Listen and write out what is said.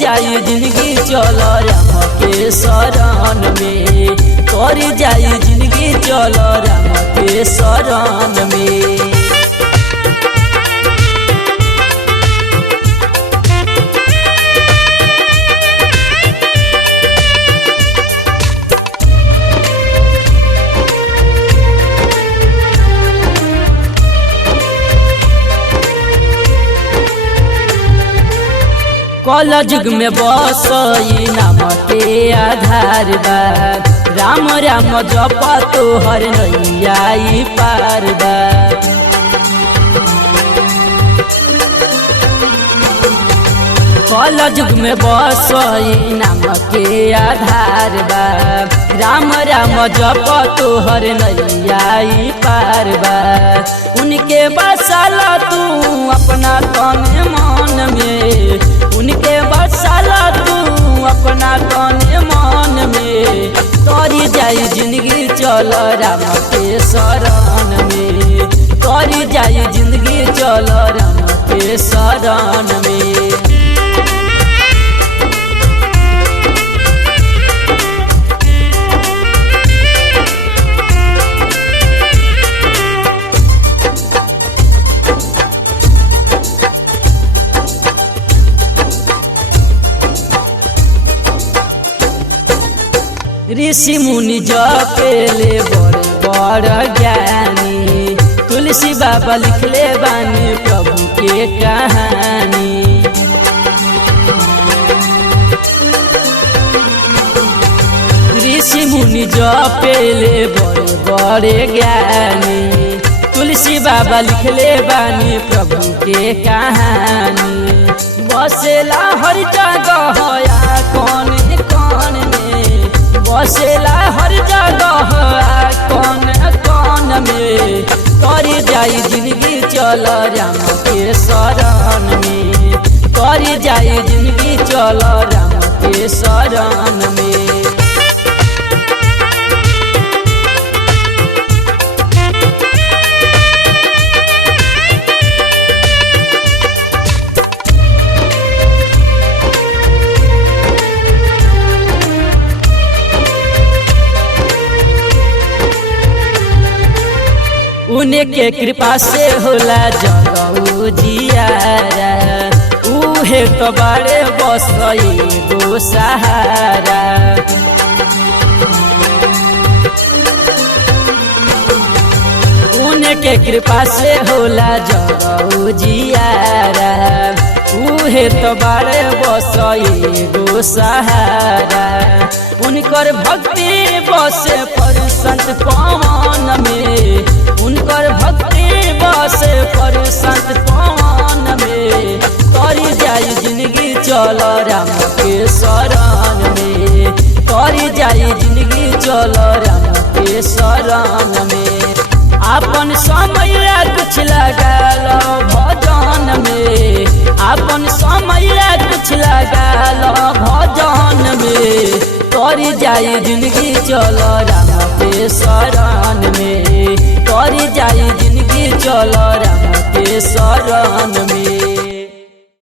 जाई जिंदगी चल राम के शरण में, कर जाई जिंदगी चल राम के शरण में। कल युग में बस नाम के आधार बा, राम राम जप तोहर नैया पार बा। कल युग में बस नाम के आधार बा, राम राम जप तोहर नैया पार बा। उनके बसाला तू अपना तन मन में, उनके बसाला तू अपना तन मन में, तोरी जाई जिंदगी चल राम के शरण में, तोरी जाई जिंदगी चल राम के शरण में। ऋषि मुनि जपेले बड़ बड़ ज्ञानी, तुलसी बाबा लिखले बानी प्रभु के कहानी। ऋषि मुनि जपेले बड़ बड़ ज्ञानी, तुलसी बाबा लिखले बानी प्रभु के कहानी। बसेला हर जगह कौन कौन में, बसेला हर जगह कौन कौन में, कर जाई जिंदगी चल राम के शरण में, कर जाई जिंदगी चल राम के शरण में। उनके कृपा से होला जगऊ जियारा, उहे तो बारे बस एगो सहारा। उनके कृपा से होला जगऊ जियारा, उहे तो बारे बस एगो सहारा। उनकर भक्ति बस पर संत पवन में, उनकर भक्ति बस पर संत पवन में, कर जाई जिंदगी चल राम के शरण में, कर जाई जिंदगी चल राम के शरण में। आपन समय कुछ लगा लो भजन में, आपन समय कुछ लगा लो भजन में, कर जाई जिंदगी चल राम के शरण में, कर जाई जिंदगी चल राम के शरण में।